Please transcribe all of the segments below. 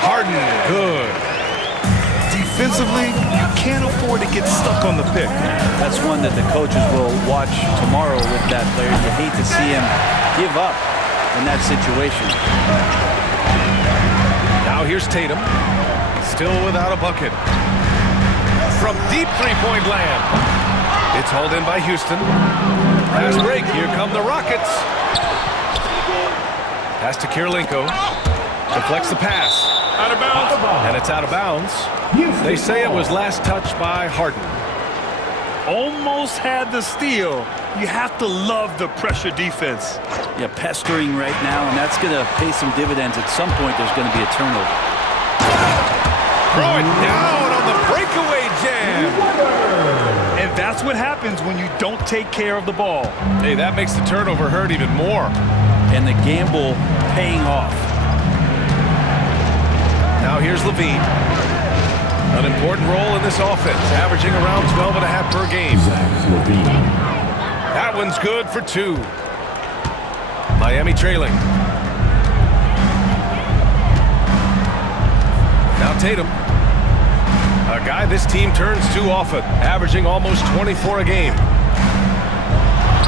Harden, good. Defensively, you can't afford to get stuck on the pick. That's one that the coaches will watch tomorrow with that player. You hate to see him give up in that situation. Now here's Tatum. Still without a bucket. From deep three-point land. It's hauled in by Houston. Fast break. Here come the Rockets. Pass to Kirilenko. Deflects the pass. Out of bounds. And it's out of bounds. They say it was last touched by Harden. Almost had the steal. You have to love the pressure defense. Yeah, pestering right now, and that's going to pay some dividends. At some point, there's going to be a turnover. Throw it down on the breakaway jam. And that's what happens when you don't take care of the ball. Hey, that makes the turnover hurt even more. And the gamble paying off. Now here's Levine. An important role in this offense, averaging around 12.5 per game. That one's good for 2. Miami trailing. Now Tatum. A guy this team turns to often, averaging almost 24 a game.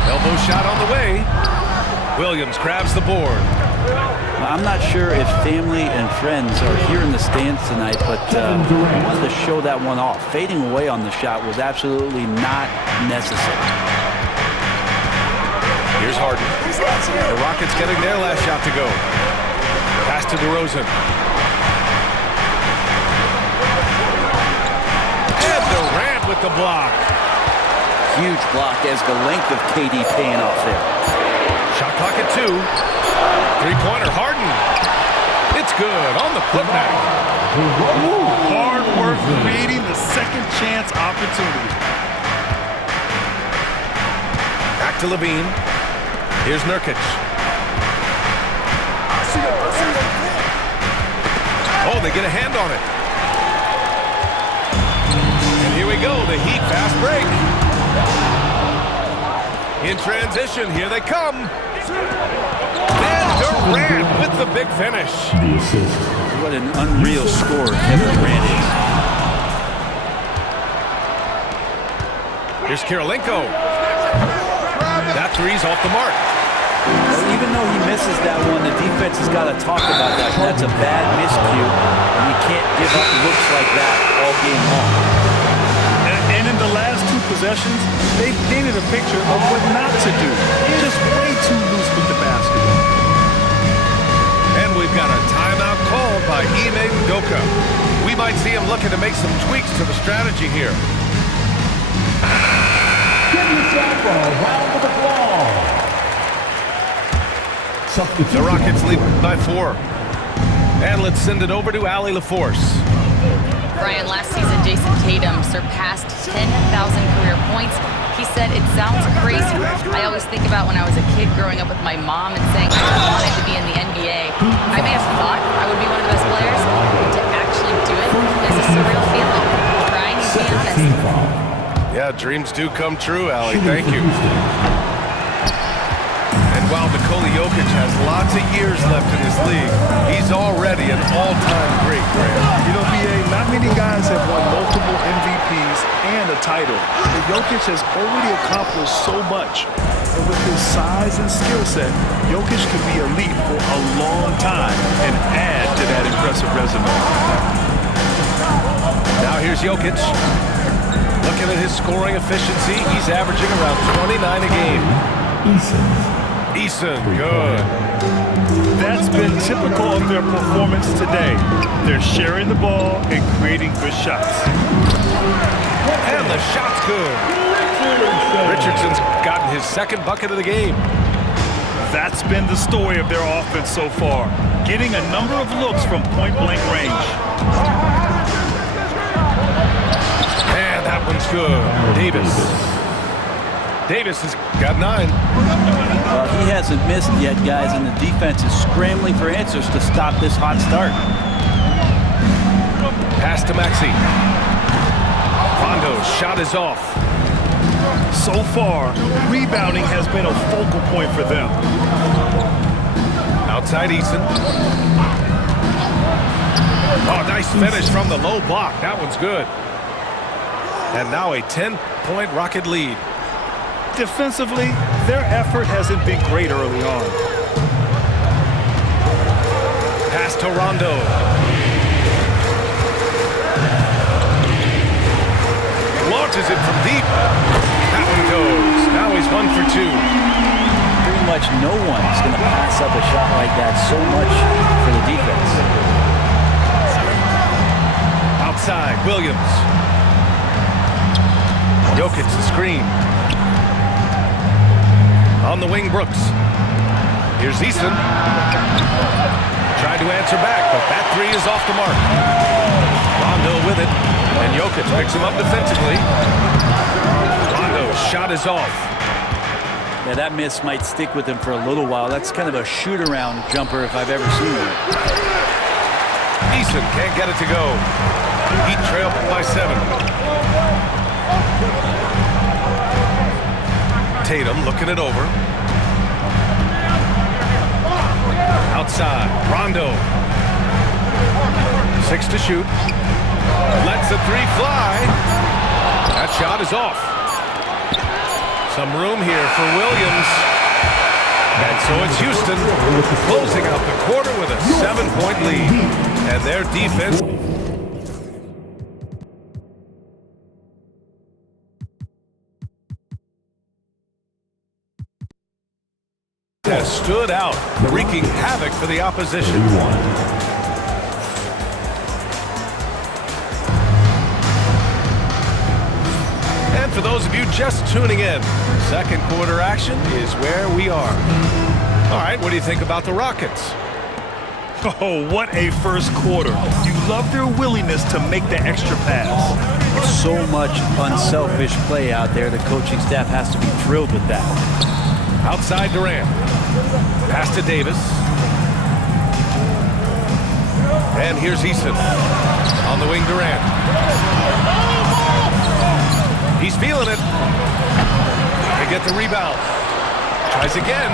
Elbow shot on the way. Williams grabs the board. I'm not sure if family and friends are here in the stands tonight, but I wanted to show that one off. Fading away on the shot was absolutely not necessary. Here's Harden. The Rockets getting their last shot to go. Pass to DeRozan. And Durant with the block. Huge block as the length of KD paying off there. Shot clock at 2. Three-pointer, Harden. It's good on the putback. Hard work creating the second chance opportunity. Back to Levine. Here's Nurkic. Oh, they get a hand on it. And here we go, the Heat fast break. In transition, here they come. And Durant with the big finish. What an unreal scorer Kevin Durant is. Here's Kirilenko. That three's off the mark. Well, even though he misses that one, the defense has got to talk about that. That's a bad miscue, and you can't give up looks like that all game long. And in the last 2 possessions, they've painted a picture of what not to do. Just way too loose with the basket. And we've got a timeout called by Ime Udoka. We might see him looking to make some tweaks to the strategy here. Give yourself a round of applause. The Rockets lead by 4. And let's send it over to Allie LaForce. Brian, last season, Jason Tatum surpassed 10,000 career points. He said, "It sounds crazy. I always think about when I was a kid growing up with my mom and saying I wanted to be in the NBA. I may have thought I would be one of the best players, but to actually do it is a surreal feeling. Trying to be honest." Yeah, dreams do come true, Allie. Thank you. And while Nikola Jokic has lots of years left in this league, he's already an all-time great, Graham. You know, BA, not many guys have won multiple MVPs and a title. But Jokic has already accomplished so much. And with his size and skill set, Jokic could be elite for a long time and add to that impressive resume. Now here's Jokic. Looking at his scoring efficiency, he's averaging around 29 a game. Eason, good. That's been typical of their performance today. They're sharing the ball and creating good shots. And the shot's good. Richardson's gotten his second bucket of the game. That's been the story of their offense so far, getting a number of looks from point-blank range. And that one's good. Davis has got 9. Well, he hasn't missed yet, guys, and the defense is scrambling for answers to stop this hot start. Pass to Maxey. Rondo's shot is off. So far, rebounding has been a focal point for them. Outside Eason. Nice finish from the low block. That one's good. And now a 10-point Rocket lead. Defensively, their effort hasn't been great early on. Pass to Rondo. Launches it from deep. That one goes. Now he's 1 for 2. Pretty much no one's going to pass up a shot like that so much for the defense. Outside, Williams. Jokic the screen. On the wing, Brooks. Here's Eason. Tried to answer back, but that three is off the mark. Rondo with it, and Jokic picks him up defensively. Rondo's shot is off. Yeah, that miss might stick with him for a little while. That's kind of a shoot-around jumper if I've ever seen one. Eason can't get it to go. Heat trail by 7. Tatum looking it over. Outside, Rondo. 6 to shoot. Lets the three fly. That shot is off. Some room here for Williams. And so it's Houston closing out the quarter with a 7-point lead. And their defense has stood out, wreaking havoc for the opposition. And for those of you just tuning in, second quarter action is where we are. All right, what do you think about the Rockets? Oh, what a first quarter. You love their willingness to make the extra pass. So much unselfish play out there. The coaching staff has to be thrilled with that. Outside Durant. Pass to Davis. And here's Eason. On the wing, Durant. He's feeling it. They get the rebound. Tries again.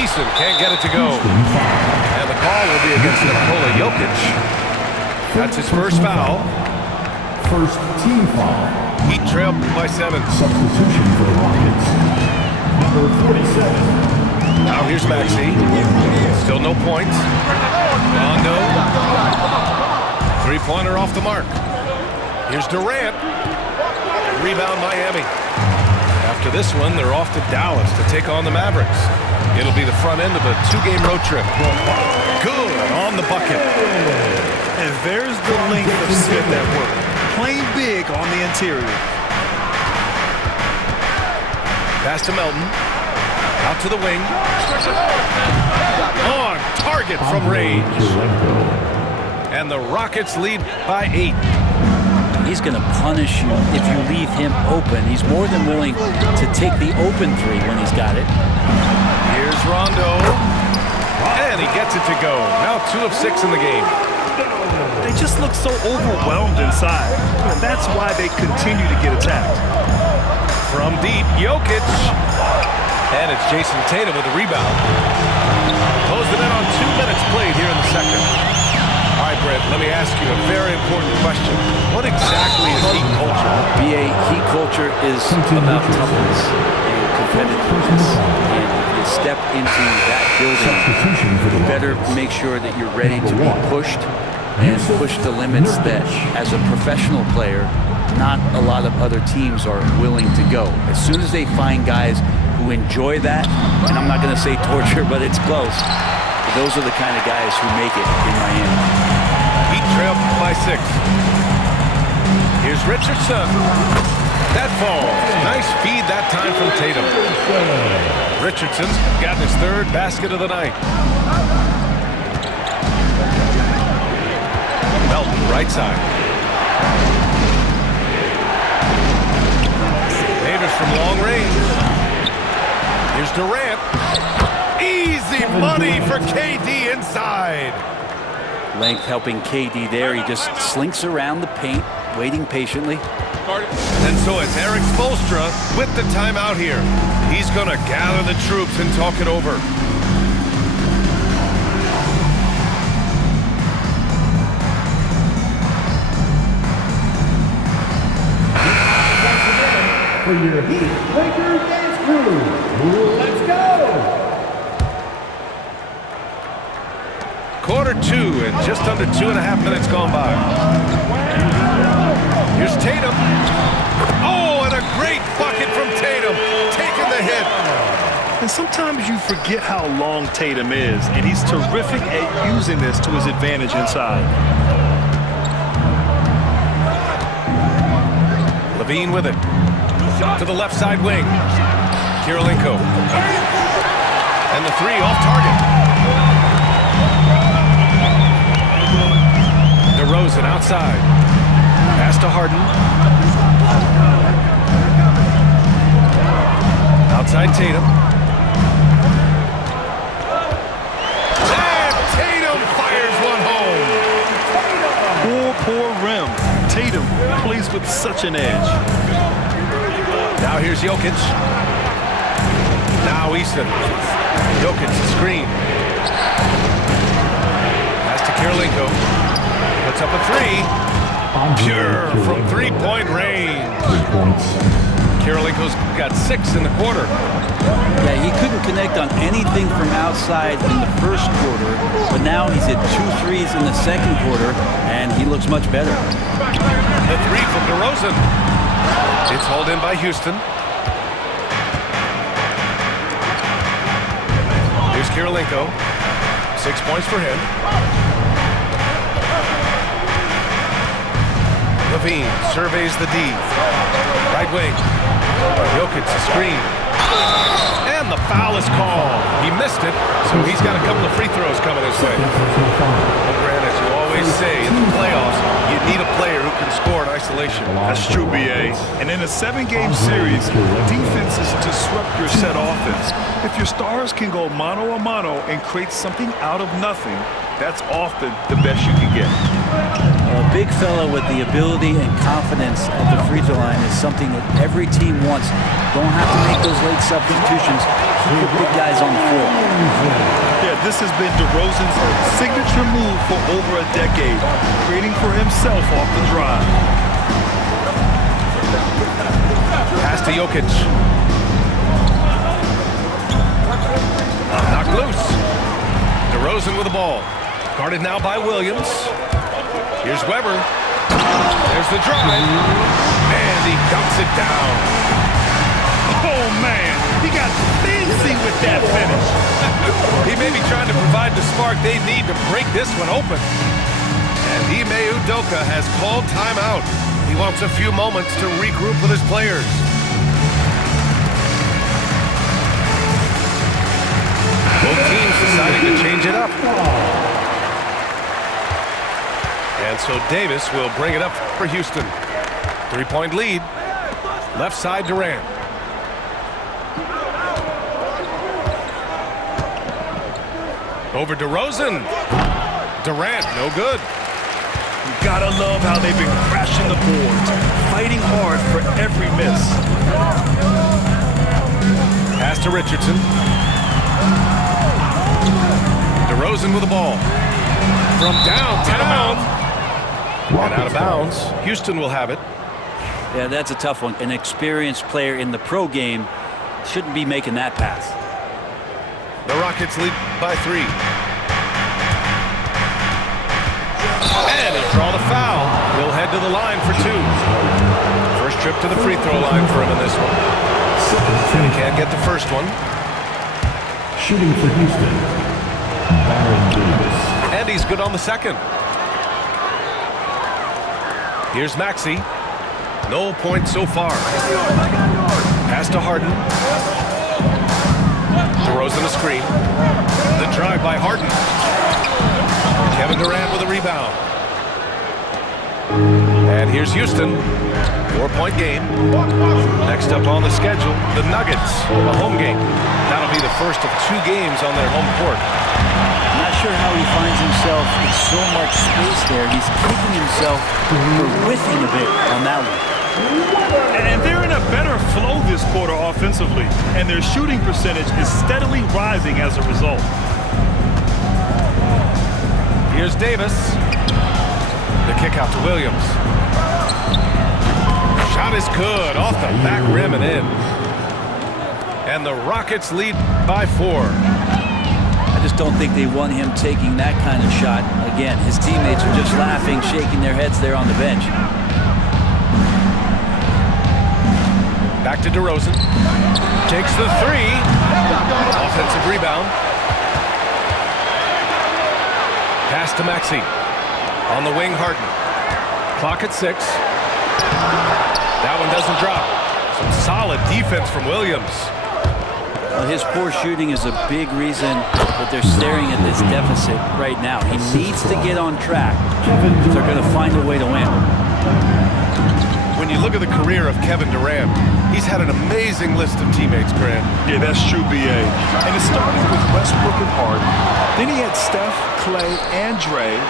Eason can't get it to go. And the call will be against Nikola Jokic. That's his first foul. First team foul. Heat trail by 7. Substitution for the Rockets. Number 47. Now here's Maxey. Still no points. Rondo. Three-pointer off the mark. Here's Durant. Rebound Miami. After this one, they're off to Dallas to take on the Mavericks. It'll be the front end of a 2-game road trip. Good on the bucket. And there's the length of Smith at work. Playing big on the interior. Pass to Melton. Out to the wing. On target from range. And the Rockets lead by 8. He's going to punish you if you leave him open. He's more than willing to take the open three when he's got it. Here's Rondo. And he gets it to go. Now 2 of 6 in the game. They just look so overwhelmed inside. And that's why they continue to get attacked. From deep, Jokic. And it's Jason Tatum with the rebound. Closed it in on 2 minutes played here in the second. All right, Brent, let me ask you a very important question. What exactly is Heat culture? BA, Heat culture is about toughness and competitiveness. And if you step into that building, you better make sure that you're ready to be pushed and push the limits that, as a professional player, not a lot of other teams are willing to go. As soon as they find guys who enjoy that, and I'm not going to say torture, but it's close, those are the kind of guys who make it in Miami. Heat trail by 6. Here's Richardson. That falls. Nice feed that time from Tatum. Richardson's gotten his 3rd basket of the night. Melton, right side. Davis from long range. Here's Durant. Easy money for KD inside. Length helping KD there. He just slinks around the paint, waiting patiently. And so it's Eric Spoelstra with the timeout here. He's going to gather the troops and talk it over. for your Heat Lakers dance crew. Let's go! Quarter 2 and just under 2.5 minutes gone by. Here's Tatum. Oh, and a great bucket from Tatum. Taking the hit. And sometimes you forget how long Tatum is, and he's terrific at using this to his advantage inside. Levine with it. To the left side wing. Kirilenko. And the three off target. DeRozan outside. Pass to Harden. Outside Tatum. And Tatum fires one home. Poor rim. Tatum plays with such an edge. Now here's Jokic. Now Easton. Jokic, the screen. Pass to Kirilenko. Puts up a three. Pure from three-point range. 3 points. Kirilenko's got 6 in the quarter. Yeah, he couldn't connect on anything from outside in the first quarter, but now he's hit 2 threes in the second quarter, and he looks much better. The three from DeRozan. It's hauled in by Houston. Here's Kirilenko. 6 points for him. Levine surveys the D. Right wing. Jokic, the screen. And the foul is called. He missed it, so he's got a couple of free throws coming his way. Well, Grant, as you always say, in the playoffs, you need a player who can score in isolation. That's true, B.A. And in a 7-game series, defenses disrupt your set offense. If your stars can go mano a mano and create something out of nothing, that's often the best you can get. A big fella with the ability and confidence at the free throw line is something that every team wants. Don't have to make those late substitutions. Keep the big guys on the floor. Yeah, this has been DeRozan's signature move for over a decade, creating for himself off the drive. Pass to Jokic. Knocked loose. DeRozan with the ball. Guarded now by Williams. Here's Weber. There's the drive. And he dunks it down. Oh, man. He got fancy with that finish. He may be trying to provide the spark they need to break this one open. And Ime Udoka has called timeout. He wants a few moments to regroup with his players. Both teams deciding to change it up. And so Davis will bring it up for Houston. 3-point lead. Left side Durant. Over DeRozan. Durant, no good. You gotta love how they've been crashing the boards, fighting hard for every miss. Pass to Richardson. DeRozan with the ball. From downtown. And out of bounds. Houston will have it. Yeah, that's a tough one. An experienced player in the pro game shouldn't be making that pass. The Rockets lead by 3. And he'll draw the foul. He'll head to the line for 2. First trip to the free throw line for him in this one. And he can't get the first one. Shooting for Houston, Baron Davis. And he's good on the second. Here's Maxey. No points so far. Pass to Harden. DeRozan a screen. The drive by Harden. Kevin Durant with a rebound. And here's Houston. 4-point game. Next up on the schedule, the Nuggets, a home game. That'll be the first of 2 games on their home court. I'm not sure how he finds himself in so much space there. He's kicking himself for whiffing a bit on that one. And they're in a better flow this quarter offensively, and their shooting percentage is steadily rising as a result. Here's Davis. The kick out to Williams. Shot is good, off the back rim and in. And the Rockets lead by 4. I just don't think they want him taking that kind of shot. Again, his teammates are just laughing, shaking their heads there on the bench. Back to DeRozan. Takes the 3. Offensive rebound. Pass to Maxey. On the wing, Harden. Clock at 6. That one doesn't drop. Some solid defense from Williams. Well, his poor shooting is a big reason that they're staring at this deficit right now. He needs to get on track if they're going to find a way to win. When you look at the career of Kevin Durant, he's had an amazing list of teammates, Grant. Yeah, that's true, B.A. And it started with Westbrook and Harden. Then he had Steph, Clay, and Dre,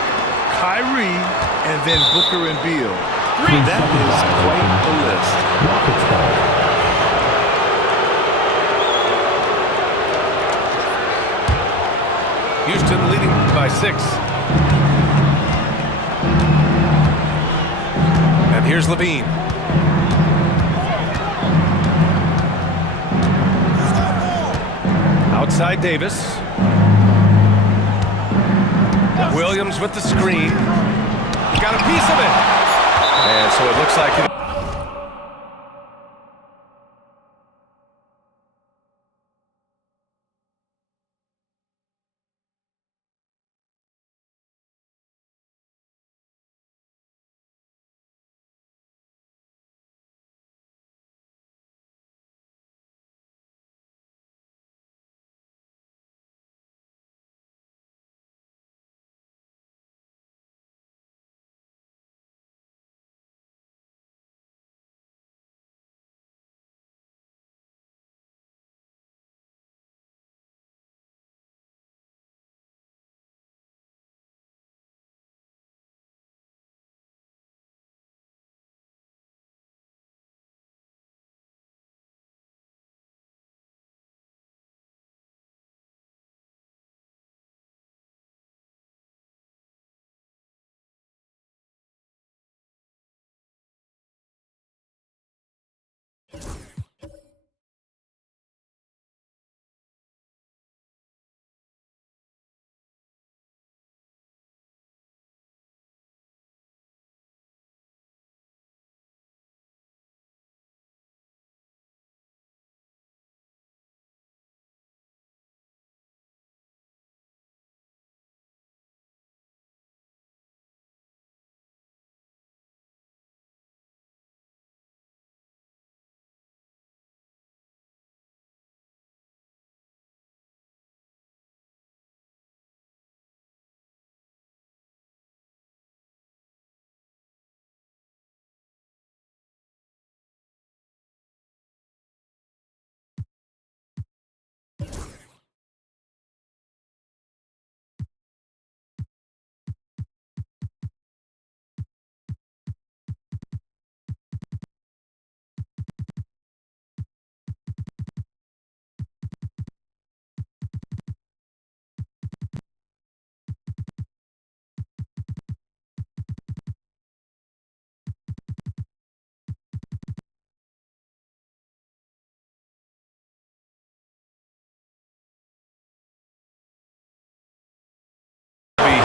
Kyrie, and then Booker and Beal. That is quite a list. Rockets ball. Houston leading by 6. And here's Levine. Outside Davis. Williams with the screen. Got a piece of it. And so it looks like it.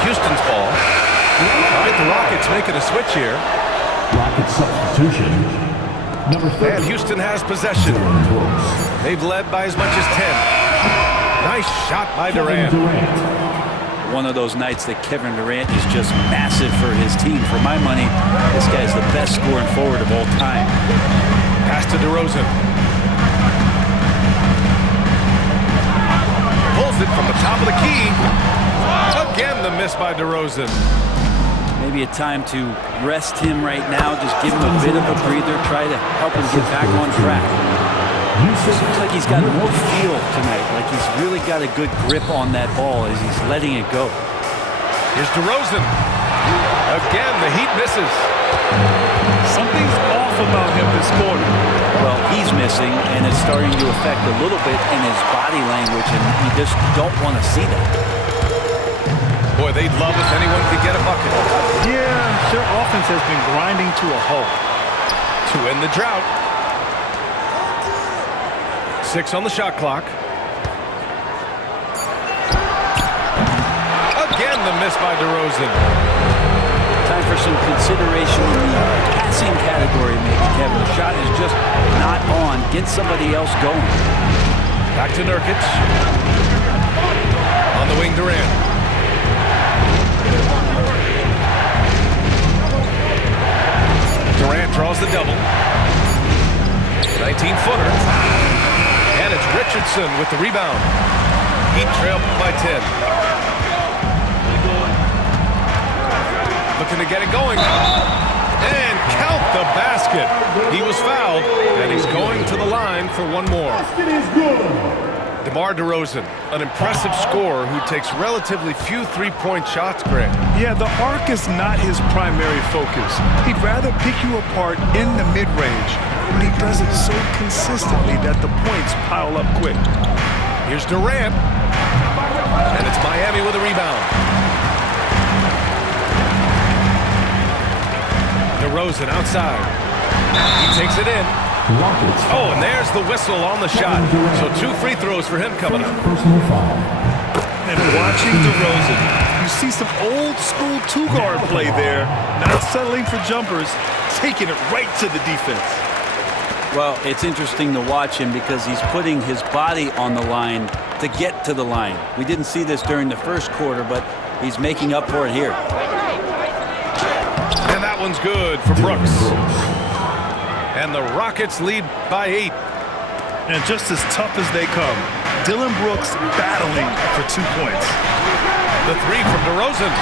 Houston's ball. All right, the Rockets making a switch here. Rockets substitution. Number 30. And Houston has possession. They've led by as much as 10. Nice shot by Durant. One of those nights that Kevin Durant is just massive for his team. For my money, this guy's the best scoring forward of all time. Pass to DeRozan. Pulls it from the top of the key. Again, the miss by DeRozan. Maybe a time to rest him right now. Just give him a bit of a breather. Try to help him get back on track. Seems like he's got more feel tonight. Like he's really got a good grip on that ball as he's letting it go. Here's DeRozan. Again, the Heat misses. Something's off about him this quarter. Well, he's missing, and it's starting to affect a little bit in his body language, and you just don't want to see that. Boy, they'd love if anyone could get a bucket. Yeah, their offense has been grinding to a halt. to end the drought. 6 on the shot clock. Again, the miss by DeRozan. Time for some consideration in the passing category, maybe, Kevin. The shot is just not on. Get somebody else going. Back to Nurkic. On the wing, Durant. Durant draws the double. 19-footer. And it's Richardson with the rebound. Heat trail by 10. Looking to get it going. And count the basket. He was fouled, and he's going to the line for one more. DeMar DeRozan, an impressive scorer who takes relatively few three-point shots, Greg. Yeah, the arc is not his primary focus. He'd rather pick you apart in the mid-range, but he does it so consistently that the points pile up quick. Here's Durant, and it's Miami with a rebound. DeRozan outside. He takes it in. Oh, and there's the whistle on the shot. So 2 free throws for him coming up. And watching DeRozan, you see some old school two-guard play there, not settling for jumpers, taking it right to the defense. Well, it's interesting to watch him because he's putting his body on the line to get to the line. We didn't see this during the first quarter, but he's making up for it here. And that one's good for Brooks. And the Rockets lead by 8. And just as tough as they come, Dillon Brooks battling for 2 points. The 3 from DeRozan.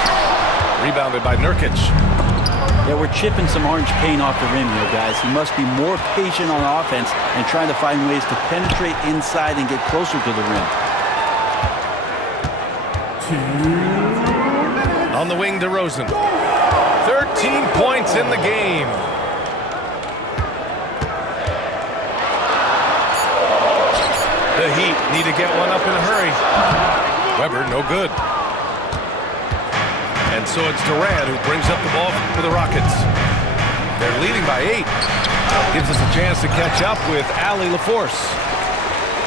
Rebounded by Nurkic. Yeah, we're chipping some orange paint off the rim here, guys. He must be more patient on offense and trying to find ways to penetrate inside and get closer to the rim. On the wing, DeRozan. 13 points in the game. The Heat need to get one up in a hurry. Webber, no good. And so it's Durant who brings up the ball for the Rockets. They're leading by 8. Gives us a chance to catch up with Allie LaForce.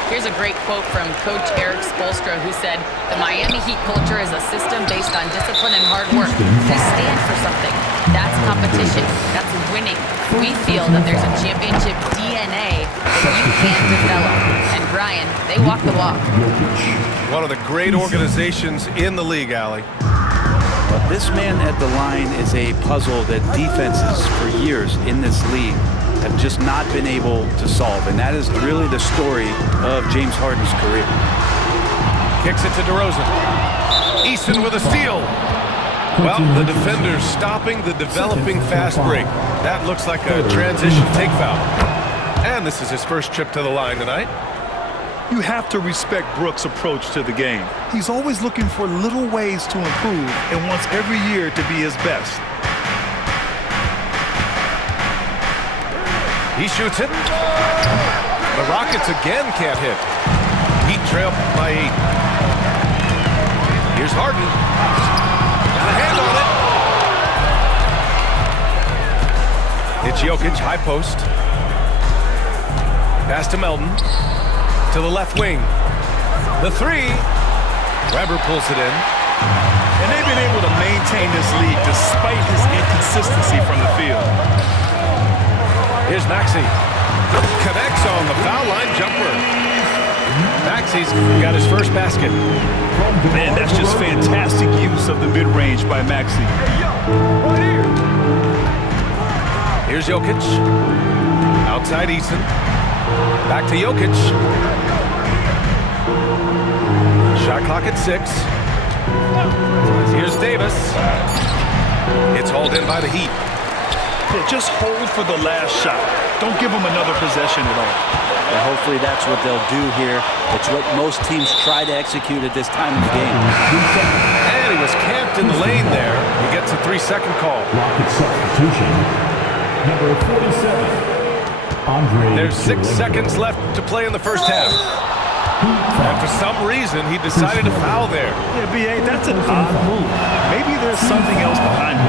Here's a great quote from Coach Eric Spoelstra, who said, "The Miami Heat culture is a system based on discipline and hard work. We stand for something. That's competition. That's winning. We feel that there's a championship DNA that you can develop." And Brian, they walk the walk. One of the great organizations in the league, Allie. But this man at the line is a puzzle that defenses for years in this league have just not been able to solve. And that is really the story of James Harden's career. Kicks it to DeRozan. Easton with a steal. Well, the defender's stopping the developing fast break. That looks like a transition take foul. And this is his first trip to the line tonight. You have to respect Brooks' approach to the game. He's always looking for little ways to improve and wants every year to be his best. He shoots it. The Rockets again can't hit. Heat trail by 8. Here's Harden. Got a hand on it. It's Jokic, high post. Pass to Melton. To the left wing. The 3. Webber pulls it in. And they've been able to maintain this lead despite his inconsistency from the field. Here's Maxey. Connects on the foul line jumper. Maxey's got his first basket. Man, that's just fantastic use of the mid-range by Maxey. Here's Jokic. Outside Eason. Back to Jokic. Shot clock at 6. Here's Davis. It's hauled in by the Heat. Yeah, just hold for the last shot. Don't give them another possession at all. And hopefully that's what they'll do here. It's what most teams try to execute at this time of the game. And he was camped in the lane there. He gets a 3-second call. Rocket substitution. Number 47. Andre. There's 6 seconds left to play in the first half. And for some reason, he decided to foul there. Yeah, B.A., that's an odd move. Maybe there's something else behind it.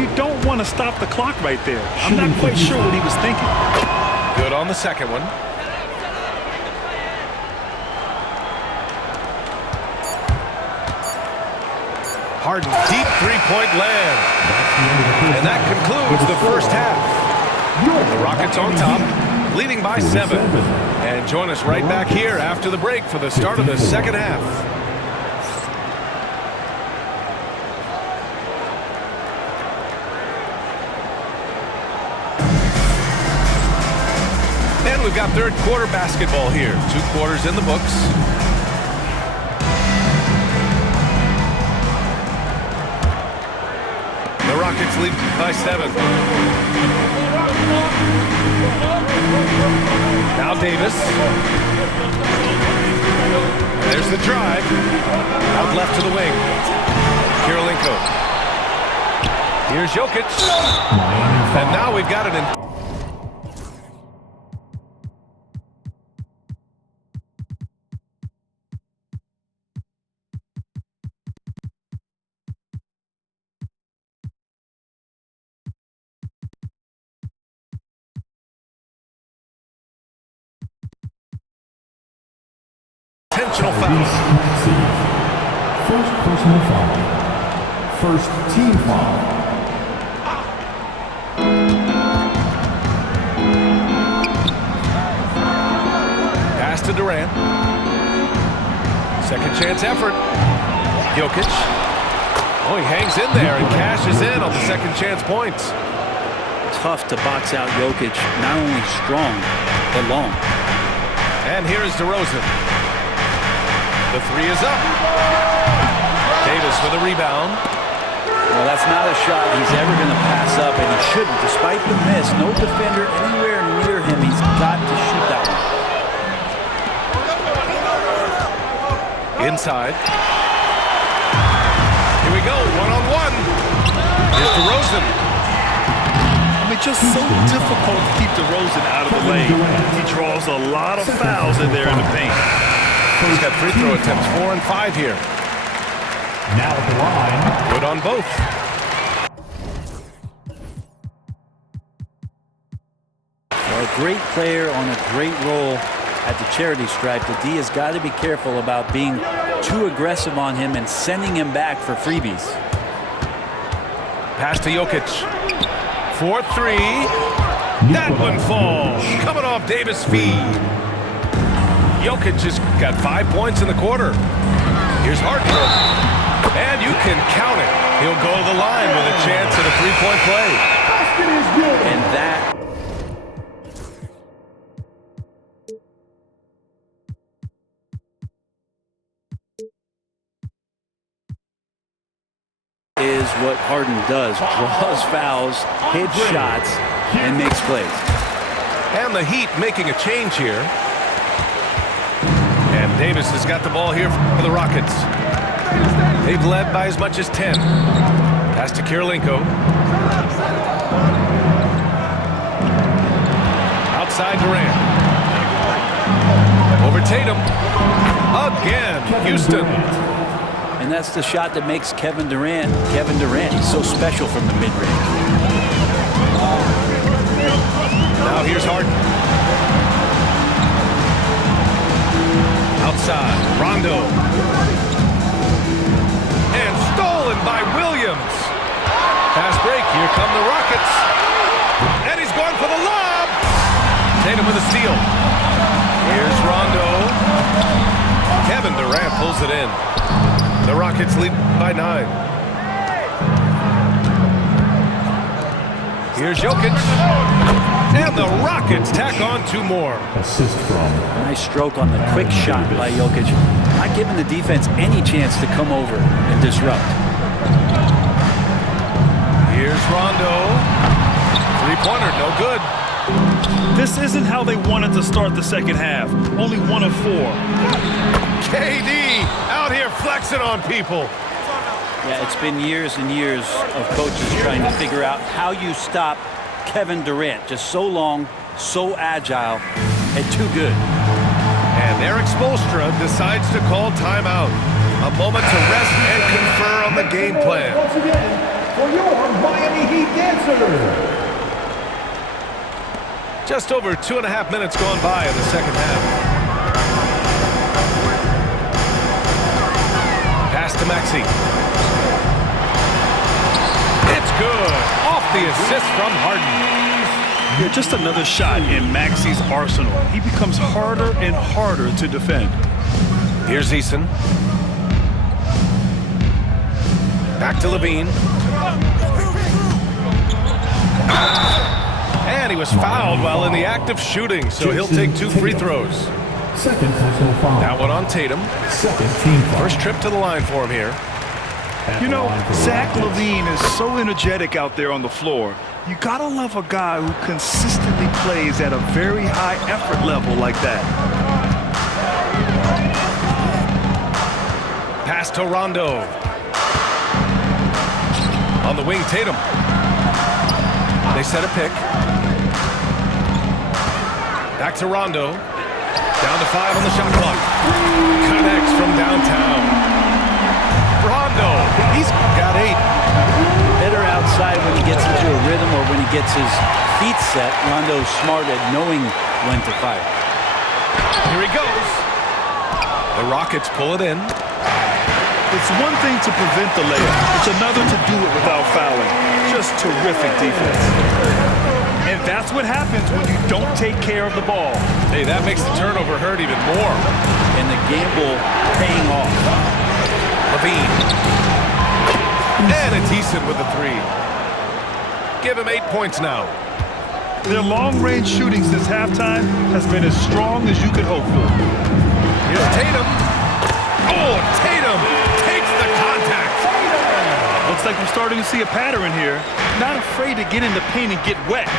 You don't want to stop the clock right there. I'm not quite sure what he was thinking. Good on the second one. Harden, deep three-point land. And that concludes the first half. The Rockets on top, leading by 7. And join us right back here after the break for the start of the second half. And we've got third quarter basketball here. 2 quarters in the books. The Rockets lead by 7. Now Davis. There's the drive. Out left to the wing. Kirilenko. Here's Jokic. And now we've got it in. Intentional foul. First personal foul. First team foul. Pass to Durant. Second chance effort. Jokic. Oh, he hangs in there and cashes in on the second chance points. Tough to box out Jokic. Not only strong, but long. And here is DeRozan. The 3 is up. Davis with a rebound. Well, that's not a shot he's ever going to pass up, and he shouldn't. Despite the miss, no defender anywhere near him. He's got to shoot that one. Inside. Here we go, one-on-one. Here's DeRozan. I mean, just so difficult to keep DeRozan out of the lane. He draws a lot of fouls in there in the paint. He's got free throw attempts, 4 and 5 here. Now at the line. Good on both. Well, a great player on a great role at the charity stripe. The D has got to be careful about being too aggressive on him and sending him back for freebies. Pass to Jokic. 4-3. That one falls. Coming off Davis' feed. Jokic has got 5 points in the quarter. Here's Harden. And you can count it. He'll go to the line with a chance at a 3-point play. And that is what Harden does. Draws fouls, hits shots, and makes plays. And the Heat making a change here. And Davis has got the ball here for the Rockets. They've led by as much as 10. Pass to Kirilenko. Outside Durant. Over Tatum. Again, Houston. And that's the shot that makes Kevin Durant. He's so special from the mid-range. Now here's Harden. Outside, Rondo. And stolen by Williams. Fast break, here come the Rockets. And he's going for the lob. Tatum with a steal. Here's Rondo. Kevin Durant pulls it in. The Rockets lead by 9. Here's Jokic. And the Rockets tack on 2 more. Assist from. Nice stroke on the quick shot by Jokic. Not giving the defense any chance to come over and disrupt. Here's Rondo. 3-pointer, no good. This isn't how they wanted to start the second half. Only 1 of 4. KD out here flexing on people. Yeah, it's been years and years of coaches trying to figure out how you stop Kevin Durant. Just so long, so agile, and too good. And Eric Spoelstra decides to call timeout. A moment to rest and confer on the game plan. Once again, for your Miami Heat dancer. Just over 2.5 minutes gone by in the second half. Pass to Maxey. It's good. Off the assist from Harden. Yeah, just another shot in Maxey's arsenal. He becomes harder and harder to defend. Here's Eason. Back to Levine. And he was fouled while in the act of shooting, so he'll take 2 free throws. Second personal foul. That one on Tatum. Second team foul. First trip to the line for him here. You know, Zach LaVine is so energetic out there on the floor. You gotta love a guy who consistently plays at a very high effort level like that. Pass to Rondo. On the wing, Tatum. They set a pick. Back to Rondo. Down to 5 on the shot clock. Connects from downtown. Rondo, he's got 8. Better outside when he gets into a rhythm or when he gets his feet set. Rondo's smart at knowing when to fire. Here he goes. The Rockets pull it in. It's one thing to prevent the layup. It's another to do it without fouling. Just terrific defense. And that's what happens when you don't take care of the ball. Hey, that makes the turnover hurt even more. And the gamble paying off. Levine. And it's Eason with a 3. Give him 8 points now. Their long-range shooting since halftime has been as strong as you could hope for. Here's Tatum. Oh, Tatum takes the contact. Looks like we're starting to see a pattern here. Not afraid to get in the paint and get wet.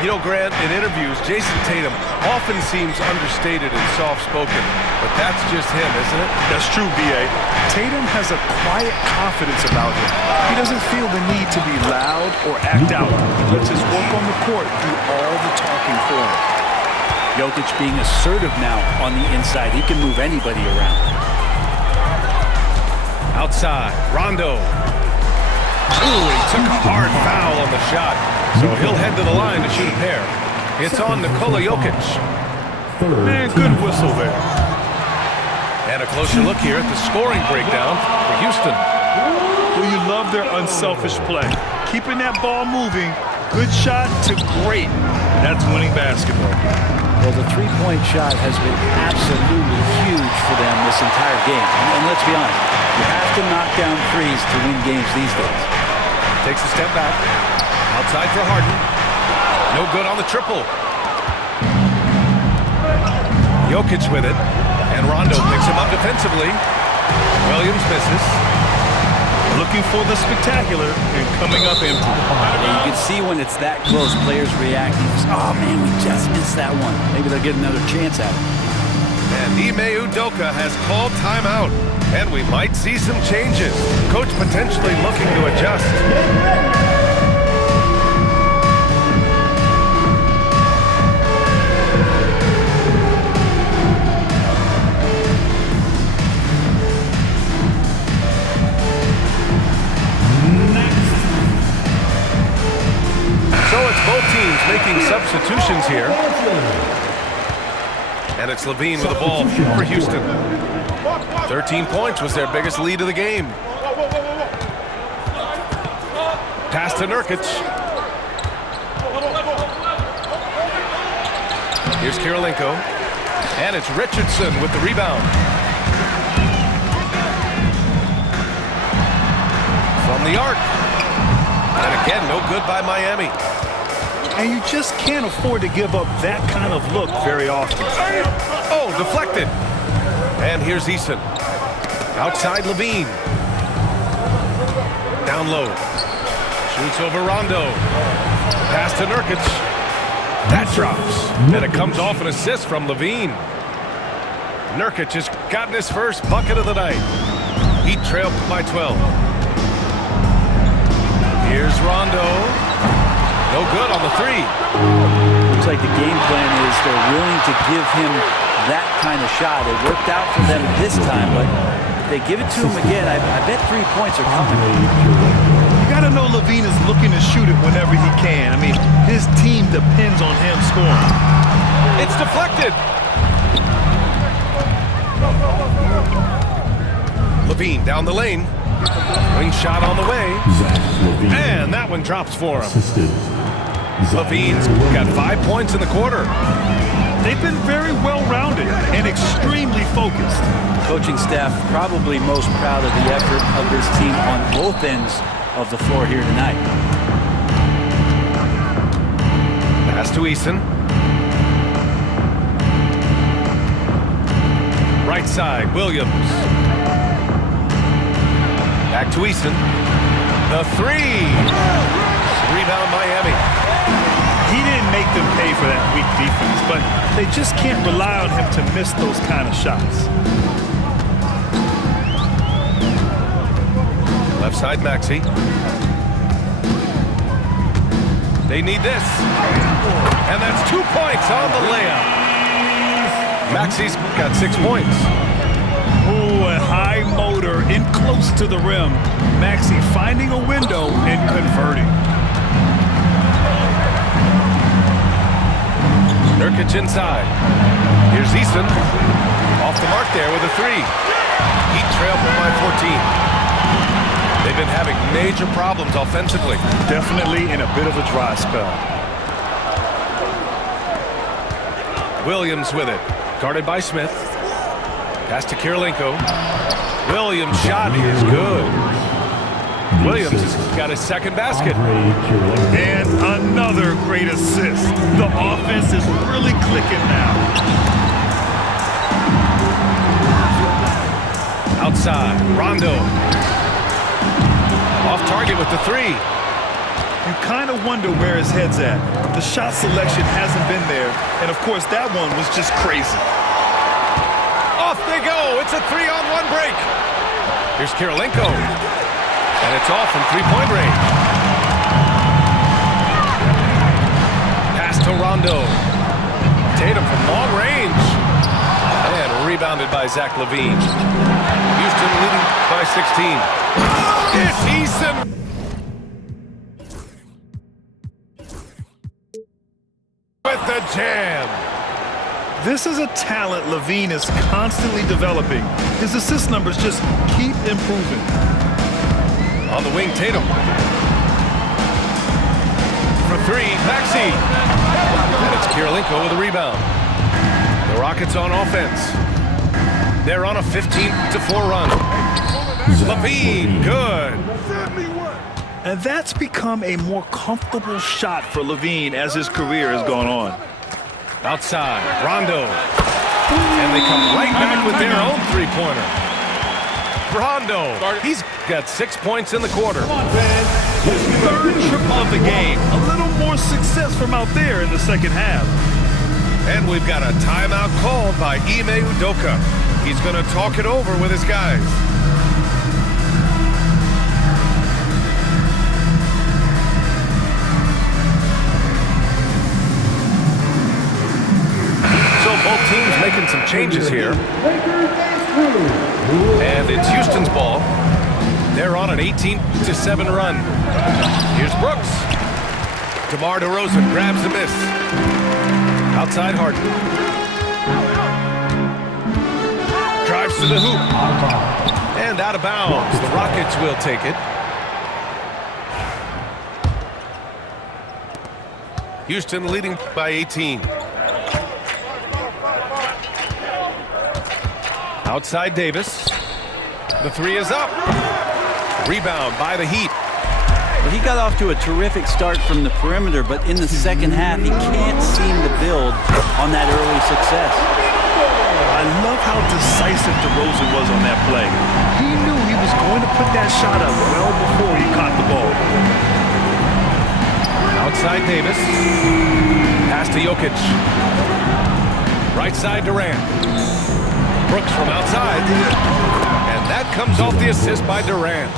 You know, Grant, in interviews, Jason Tatum often seems understated and soft-spoken, but that's just him, isn't it? That's true, B.A. Tatum has a quiet confidence about him. He doesn't feel the need to be loud or act out. He lets his work on the court do all the talking for him. Jokic being assertive now on the inside. He can move anybody around. Outside, Rondo. Ooh, he took a hard foul on the shot, so he'll head to the line to shoot a pair. It's on Nikola Jokic. Man, good whistle there. And a closer look here at the scoring breakdown for Houston. Well, you love their unselfish play. Keeping that ball moving, good shot to great. That's winning basketball. Well, the three-point shot has been absolutely huge for them this entire game. And let's be honest, you have to knock down threes to win games these days. Takes a step back. Outside for Harden. No good on the triple. Jokic with it. And Rondo picks him up defensively. Williams misses. Looking for the spectacular and coming up empty. Yeah, you can see when it's that close, players reacting. Oh, man, we just missed that one. Maybe they'll get another chance at it. And Ime Udoka has called timeout. And we might see some changes. Coach potentially looking to adjust. So it's both teams making substitutions here. And it's Levine with the ball for Houston. 13 points was their biggest lead of the game. Pass to Nurkic. Here's Kirilenko. And it's Richardson with the rebound. From the arc. And again, no good by Miami. And you just can't afford to give up that kind of look very often. Oh, deflected. And here's Eason. Outside Levine. Down low. Shoots over Rondo. Pass to Nurkic. That drops. And it comes off an assist from Levine. Nurkic has gotten his first bucket of the night. He trailed by 12. Here's Rondo. No good on the 3. Looks like the game plan is they're willing to give him that kind of shot. It worked out for them this time, but if they give it to him again, I bet 3 points are coming. You got gotta know LaVine is looking to shoot it whenever he can. I mean, his team depends on him scoring. It's deflected. LaVine down the lane. Wing shot on the way. Zach LaVine. And that one drops for him. Assisted. LaVine's got 5 points in the quarter. They've been very well-rounded and extremely focused. Coaching staff probably most proud of the effort of this team on both ends of the floor here tonight. Pass to Eason. Right side, Williams. Back to Eason. The three. Rebound Miami. He didn't make them pay for that weak defense, but they just can't rely on him to miss those kind of shots. Left side, Maxey. They need this. And that's 2 points on the layup. Maxey's got 6 points. Ooh, a high motor in close to the rim. Maxey finding a window and converting. Nurkic inside. Here's Eason. Off the mark there with a three. Heat trail by 14. They've been having major problems offensively. Definitely in a bit of a dry spell. Williams with it. Guarded by Smith. Pass to Kirilenko. Williams' shot is good. Williams has got his second basket. And another great assist. The offense is really clicking now. Outside, Rondo. Off target with the three. You kind of wonder where his head's at. The shot selection hasn't been there. And of course, that one was just crazy. Off they go. It's a 3-on-1 break. Here's Kirilenko. And it's off from three-point range. Pass to Rondo. Tatum from long range. And rebounded by Zach LaVine. Houston leading by 16. It's Eason. With the jam. This is a talent LaVine is constantly developing. His assist numbers just keep improving. On the wing, Tatum. For three, Maxey. And it's Kirilenko with a rebound. The Rockets on offense. They're on a 15-4 run. LaVine, good. And that's become a more comfortable shot for LaVine as his career has gone on. Outside, Rondo. And they come right back with their own three-pointer. Rondo, he's got 6 points in the quarter. His third triple of the game. A little more success from out there in the second half. And we've got a timeout called by Ime Udoka. He's going to talk it over with his guys. So both teams making some changes here. And it's Houston's ball. They're on an 18-7 run. Here's Brooks. DeMar DeRozan grabs the miss. Outside Harden. Drives to the hoop. And out of bounds. The Rockets will take it. Houston leading by 18. Outside Davis. The three is up. Rebound by the Heat. Well, he got off to a terrific start from the perimeter, but in the second half, he can't seem to build on that early success. I love how decisive DeRozan was on that play. He knew he was going to put that shot up well before he caught the ball. Outside Davis. Pass to Jokic. Right side Durant. Brooks from outside. And that comes off the assist by Durant.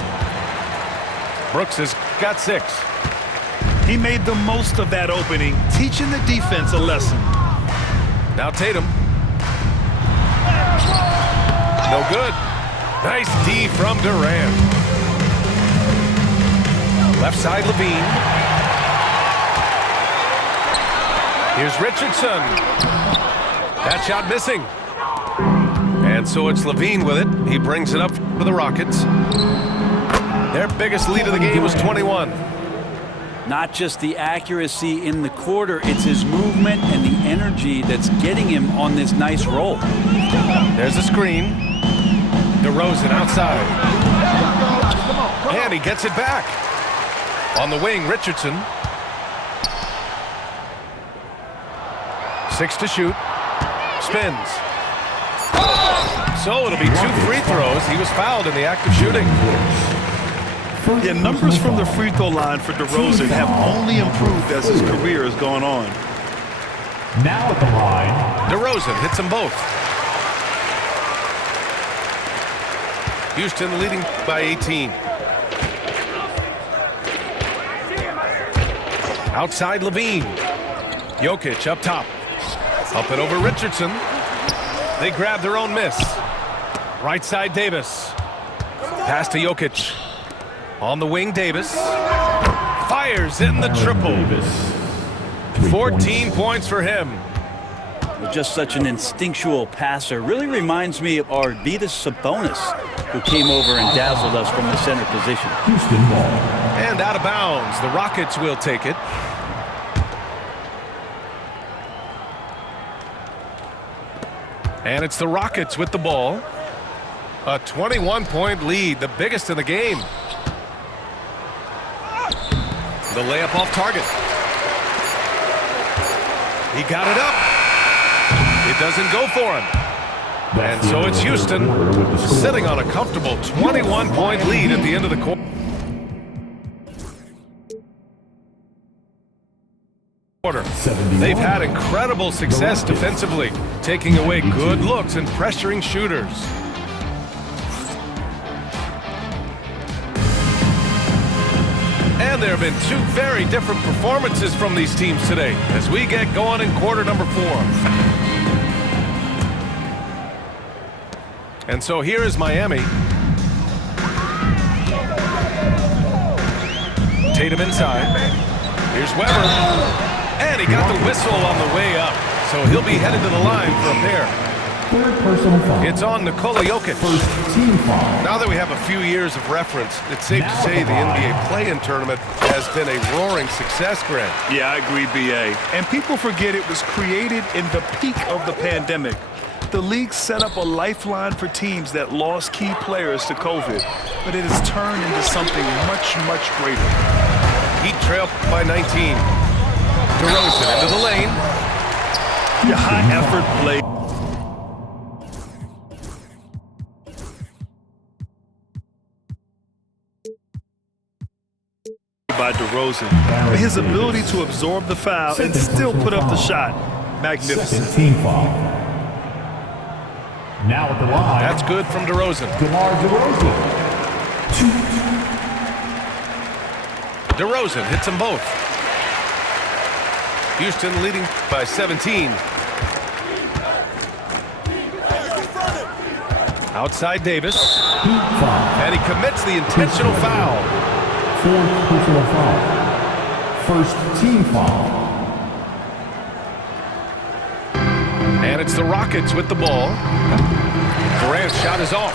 Brooks has got 6. He made the most of that opening, teaching the defense a lesson. Now Tatum. No good. Nice D from Durant. Left side, Levine. Here's Richardson. That shot missing. And so it's Levine with it. He brings it up for the Rockets. Their biggest lead of the game was 21. Not just the accuracy in the quarter, it's his movement and the energy that's getting him on this nice roll. There's a screen. DeRozan outside. And he gets it back. On the wing, Richardson. 6 to shoot. Spins. So it'll be 2 free throws. He was fouled in the act of shooting. Yeah, numbers from the free throw line for DeRozan have only improved as his career has gone on. Now at the line, DeRozan hits them both. Houston leading by 18. Outside Levine. Jokic up top. Up and over Richardson. They grab their own miss. Right side Davis. Pass to Jokic. On the wing Davis. Fires in the triple. 14 points for him. Just such an instinctual passer. Really reminds me of Arvydas Sabonis, who came over and dazzled us from the center position. Houston ball. And out of bounds. The Rockets will take it. And it's the Rockets with the ball. A 21-point lead, the biggest in the game. The layup off target. He got it up. It doesn't go for him. And so it's Houston sitting on a comfortable 21-point lead at the end of the quarter. They've had incredible success defensively, taking away good looks and pressuring shooters. And there have been 2 very different performances from these teams today as we get going in quarter number 4. And so here is Miami. Tatum inside. Here's Weber. And he got the whistle on the way up. So he'll be headed to the line for a pair. Third personal foul. It's on Nikola Jokic. First team foul. Now that we have a few years of reference, it's safe to say the NBA play-in tournament has been a roaring success, Grant. Yeah, I agree, BA. And people forget it was created in the peak of the pandemic. The league set up a lifeline for teams that lost key players to COVID, but it has turned into something much, much greater. Heat trail by 19. DeRozan into the lane. Your high-effort play. By DeRozan, but his ability to absorb the foul and still put up the shot, magnificent. Second team foul. Now at the line. That's good from DeRozan. DeMar DeRozan. DeRozan hits them both. Houston leading by 17. Outside Davis. And he commits the intentional foul. Fourth personal foul. First team foul. And it's the Rockets with the ball. Durant's shot is off.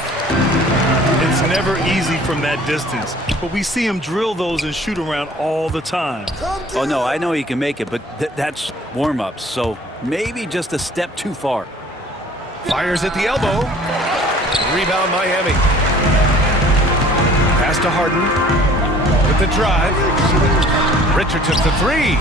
It's never easy from that distance, but we see him drill those and shoot around all the time. Oh, no, I know he can make it, but that's warm-ups, so maybe just a step too far. Fires at the elbow. Rebound Miami. Pass to Harden. With the drive. Richardson for 3.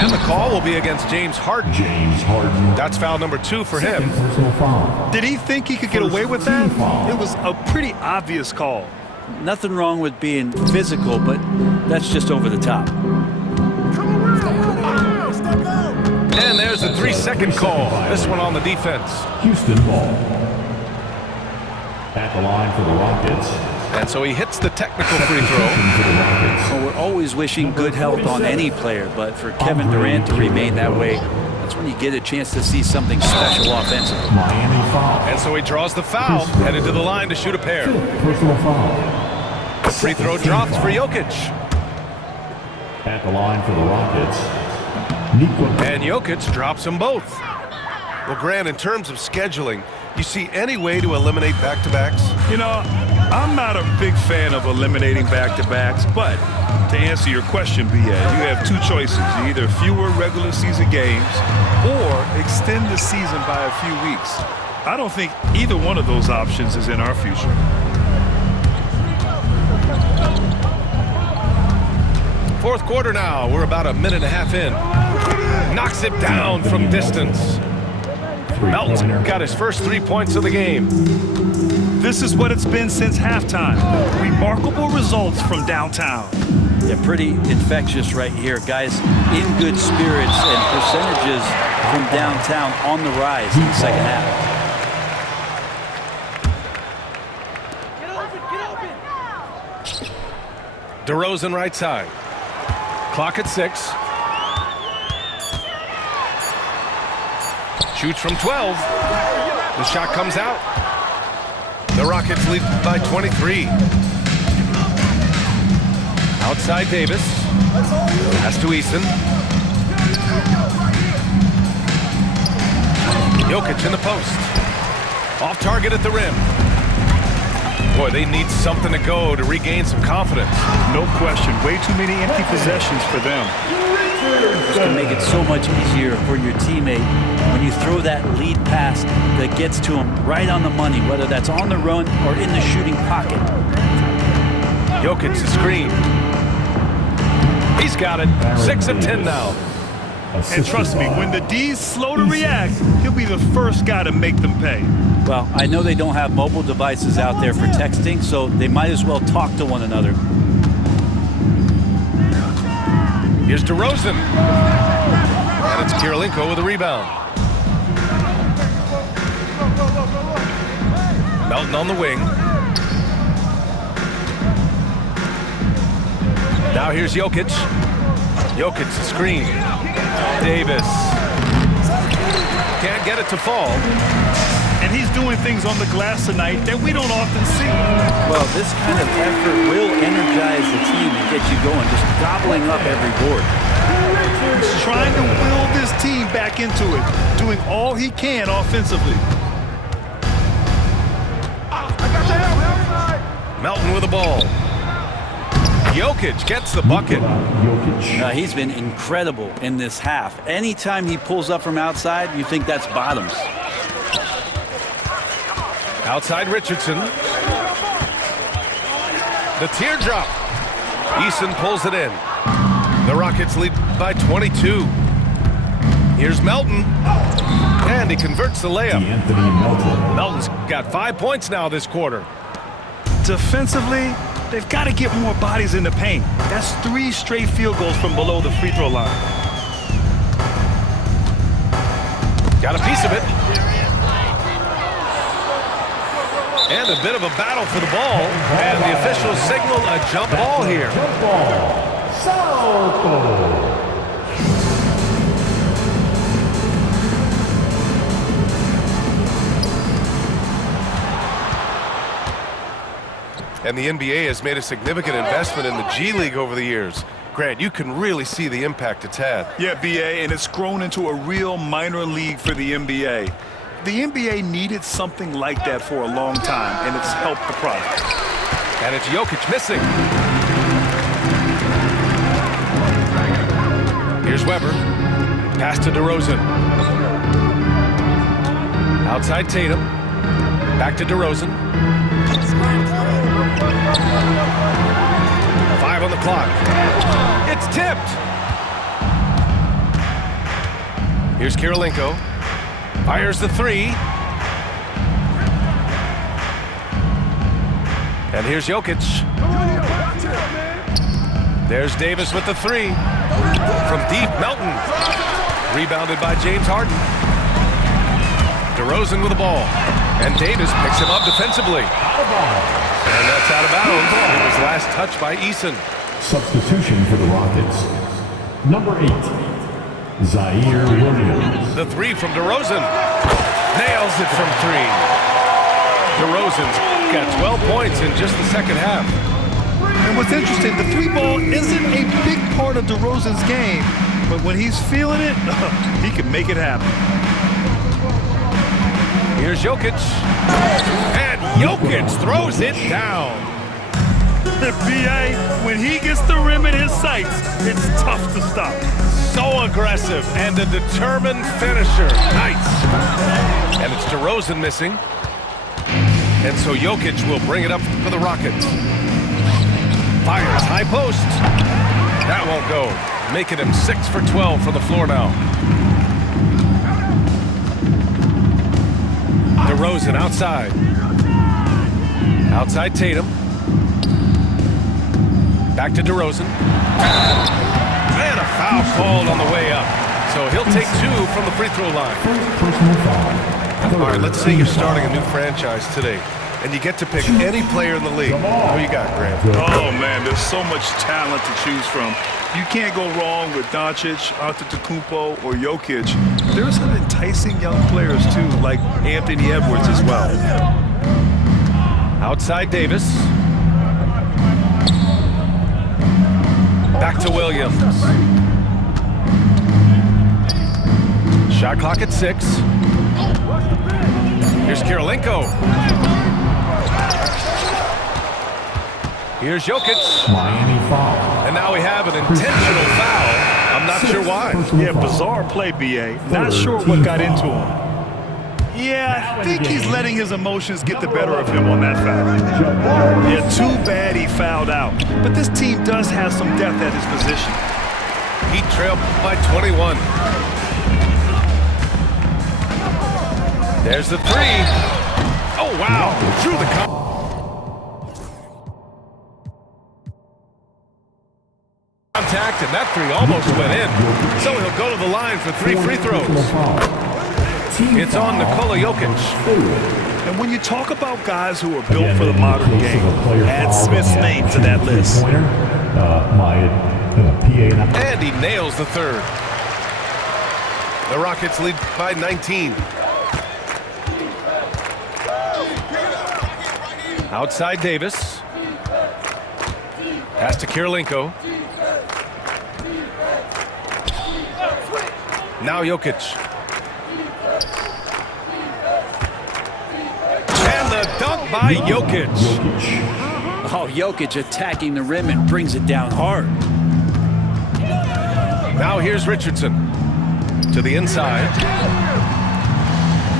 And the call will be against James Harden. James Harden. That's foul number 2 for him. Second personal foul. Did he think he could get away with that? It was a pretty obvious call. Nothing wrong with being physical, but that's just over the top. And there's a 3-second call. This one on the defense. Houston ball. At the line for the Rockets. And so he hits the technical free throw. Well, we're always wishing good health on any player, but for Kevin Durant to remain that way, that's when you get a chance to see something special offensively. Miami foul. And so he draws the foul, headed to the line to shoot a pair. Fifth personal foul. The free throw drops for Jokic. At the line for the Rockets, Nikola. And Jokic drops them both. Well, Grant, in terms of scheduling, you see any way to eliminate back-to-backs? You know, I'm not a big fan of eliminating back-to-backs, but to answer your question, BA, you have two choices. Either fewer regular season games or extend the season by a few weeks. I don't think either one of those options is in our future. Fourth quarter now. We're about a minute and a half in. Knocks it down from distance. Melton's got his first 3 points of the game. This is what it's been since halftime. Remarkable results from downtown. Yeah, pretty infectious right here. Guys in good spirits and percentages from downtown on the rise in the second half. DeRozan right side. Clock at 6. Shoots from 12. The shot comes out. The Rockets lead by 23. Outside Davis. Pass to Easton. Jokic in the post. Off target at the rim. Boy, they need something to go to regain some confidence. No question. Way too many empty possessions for them. It's going to make it so much easier for your teammate when you throw that lead pass that gets to him right on the money, whether that's on the run or in the shooting pocket. Jokic the screen. He's got it. 6 of 10 now. And trust me, when the D's slow to react, he'll be the first guy to make them pay. Well, I know they don't have mobile devices out there for texting, so they might as well talk to one another. Here's DeRozan. And it's Kirilenko with a rebound. Melton on the wing. Now here's Jokic. Jokic the screen. Davis. Can't get it to fall. And he's doing things on the glass tonight that we don't often see. Well, this kind of effort will energize the team and get you going, just gobbling up every board. He's trying to will this team back into it, doing all he can offensively. Melton with the ball. Jokic gets the bucket. He's been incredible in this half. Anytime he pulls up from outside, you think that's bottoms. Outside Richardson. The teardrop. Eason pulls it in. The Rockets lead by 22. Here's Melton. And he converts the layup. Melton's got 5 points now this quarter. Defensively, they've got to get more bodies in the paint. That's 3 straight field goals from below the free throw line. Got a piece of it. And a bit of a battle for the ball. And the officials signal a jump ball here. Jump ball. Salto. And the NBA has made a significant investment in the G League over the years. Grant, you can really see the impact it's had. Yeah, BA, and it's grown into a real minor league for the NBA. The NBA needed something like that for a long time, and it's helped the product. And it's Jokic missing. Here's Weber. Pass to DeRozan. Outside Tatum. Back to DeRozan. 5 on the clock. It's tipped. Here's Kirilenko. Fires the 3. And here's Jokic. There's Davis with the 3. From deep, Melton. Rebounded by James Harden. DeRozan with the ball. And Davis picks him up defensively. And that's out of bounds. It was last touched by Eason. Substitution for the Rockets. Number 8, Zaire Williams. The 3 from DeRozan. Nails it from 3. DeRozan's got 12 points in just the second half. And what's interesting, the 3 ball isn't a big part of DeRozan's game, but when he's feeling it, he can make it happen. Here's Jokic. And Jokic throws it down. B.A., when he gets the rim in his sights, it's tough to stop. So aggressive and a determined finisher. Nice. And it's DeRozan missing. And so Jokic will bring it up for the Rockets. Fires high post. That won't go. Making him 6 for 12 from the floor now. DeRozan outside. Outside Tatum. Back to DeRozan. And a foul called on the way up. So he'll take 2 from the free throw line. Personal foul. All right, let's say you're starting a new franchise today, and you get to pick any player in the league. Who you got, Grant? Oh, man, there's so much talent to choose from. You can't go wrong with Doncic, Antetokounmpo, or Jokic. There's some enticing young players, too, like Anthony Edwards as well. Outside Davis. Back to Williams. Shot clock at 6. Here's Kirilenko. Here's Jokic. Miami foul. And now we have an intentional foul. I'm not sure why. Yeah, bizarre play, B.A. Not sure what got into him. Yeah, I think he's letting his emotions get the better of him on that foul. Yeah, too bad he fouled out. But this team does have some depth at his position. Heat trail by 21. There's the 3. Oh, wow. Through the contact, and that 3 almost went in. So he'll go to the line for 3 free throws. It's on Nikola Jokic. And when you talk about guys who are built for the modern game, add Smith's name to that list. And he nails the 3rd. The Rockets lead by 19. Outside Davis. Pass to Kirilenko. Now Jokic. And the dunk by Jokic. Oh, Jokic attacking the rim and brings it down hard. Now here's Richardson. To the inside.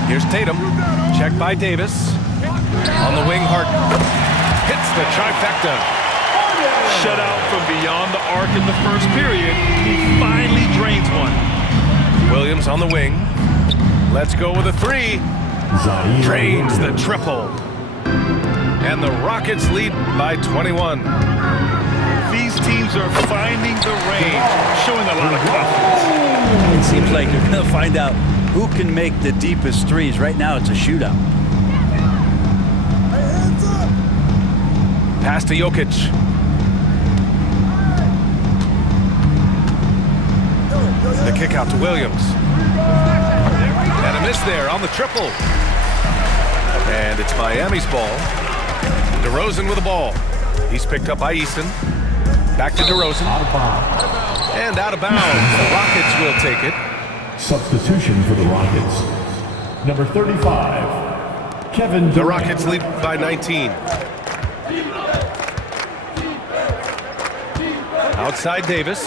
Here's Tatum. Check by Davis. On the wing, Harden. Hits the trifecta. Shut out from beyond the arc in the first period. He finally drains one. Williams on the wing. Let's go with a 3. Drains the triple. And the Rockets lead by 21. These teams are finding the range, showing a lot of confidence. It seems like you're going to find out who can make the deepest threes. Right now, it's a shootout. Pass to Jokic. The kick out to Williams. And a miss there on the triple. And it's Miami's ball. DeRozan with the ball. He's picked up by Easton. Back to DeRozan. And out of bounds. The Rockets will take it. Substitution for the Rockets. Number 35, Kevin Durant. The Rockets lead by 19. Outside Davis.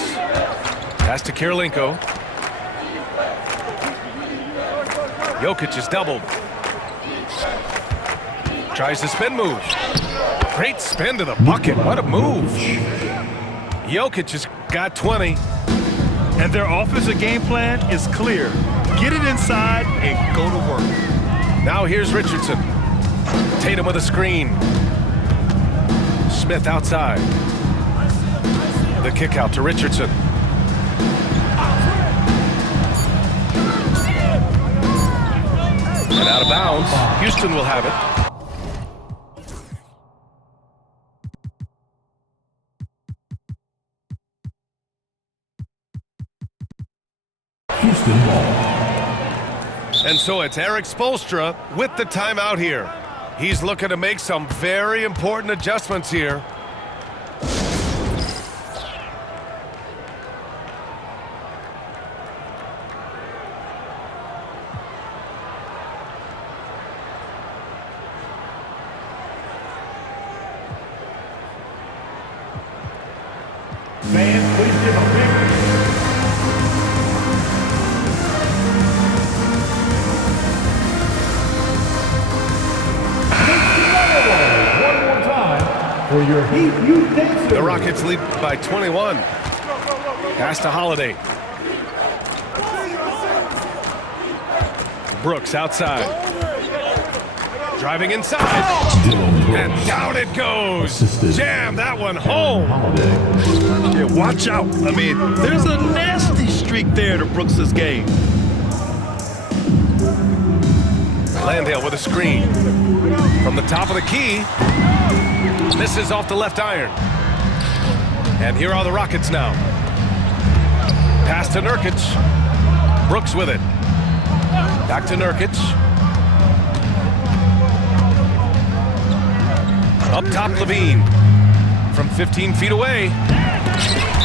Pass to Kirilenko. Jokic is doubled. Tries the spin move. Great spin to the bucket. What a move. Jokic has got 20. And their offensive game plan is clear. Get it inside and go to work. Now here's Richardson. Tatum with a screen. Smith outside. The kick out to Richardson. And out of bounds. Houston will have it. Houston ball. And so it's Eric Spoelstra with the timeout here. He's looking to make some very important adjustments here. Fans, please give a big one more time for your Heat Youth Dancers. The Rockets lead by 21. Pass to Holiday. Brooks outside. Driving inside. And down it goes. Jam that one home. Yeah, watch out. I mean, there's a nasty streak there to Brooks' game. Landale with a screen. From the top of the key. Misses off the left iron. And here are the Rockets now. Pass to Nurkic. Brooks with it. Back to Nurkic. Up top, Levine. From 15 feet away.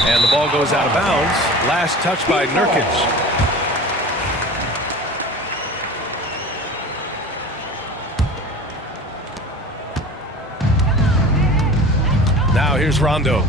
And the ball goes out of bounds. Last touch by Nurkic. Now here's Rondo.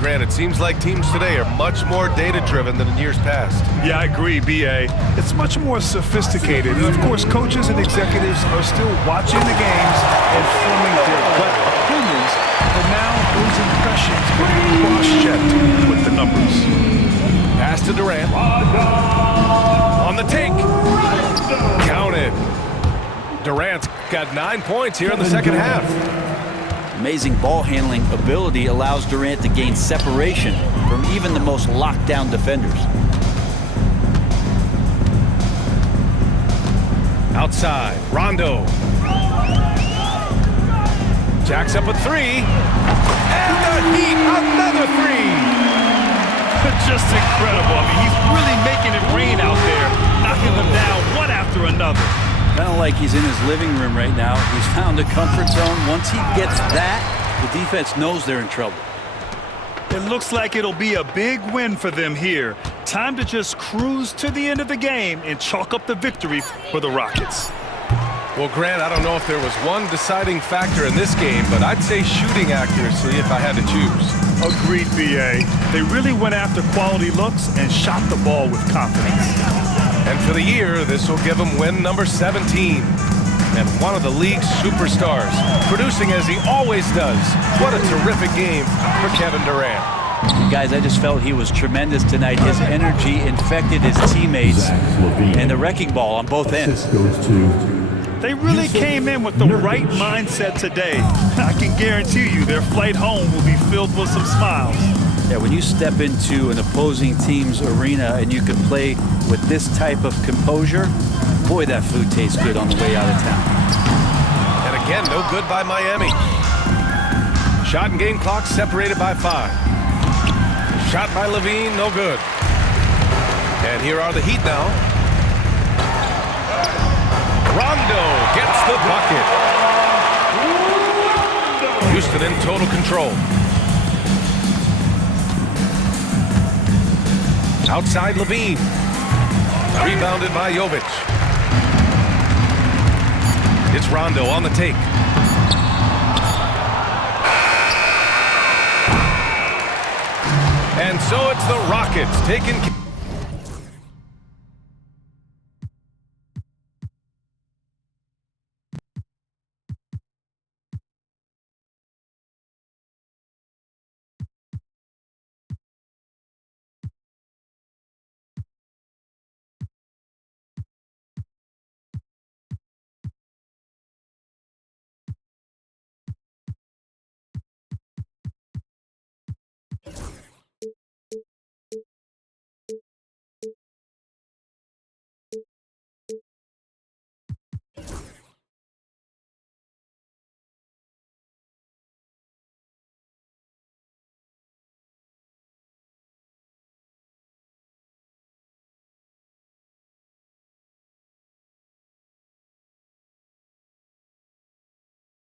Grant, it seems like teams today are much more data-driven than in years past. Yeah, I agree, B.A. It's much more sophisticated. And, of course, coaches and executives are still watching the games and forming their gut opinions. But now those impressions are being cross-checked with the numbers. Pass to Durant. On the take. Counted. Durant's got 9 points here in the second half. Amazing ball handling ability allows Durant to gain separation from even the most locked down defenders. Outside, Rondo. Jacks up a three. And the Heat, another three. Just incredible. I mean, he's really making it rain out there, knocking them down one after another. Kind of like he's in his living room right now. He's found a comfort zone. Once he gets that, the defense knows they're in trouble. It looks like it'll be a big win for them here. Time to just cruise to the end of the game and chalk up the victory for the Rockets. Well, Grant, I don't know if there was one deciding factor in this game, but I'd say shooting accuracy if I had to choose. Agreed, B.A. They really went after quality looks and shot the ball with confidence. And for the year, this will give him win number 17. And one of the league's superstars, producing as he always does. What a terrific game for Kevin Durant. Guys, I just felt he was tremendous tonight. His energy infected his teammates, and the wrecking ball on both ends. They really came in with the right mindset today. I can guarantee you their flight home will be filled with some smiles. Yeah, when you step into an opposing team's arena and you can play with this type of composure, boy, that food tastes good on the way out of town. And again, no good by Miami. Shot and game clock separated by 5. Shot by Levine, no good. And here are the Heat now. Rondo gets the bucket. Houston in total control. Outside Levine. Rebounded by Jovic. It's Rondo on the take. And so it's the Rockets taking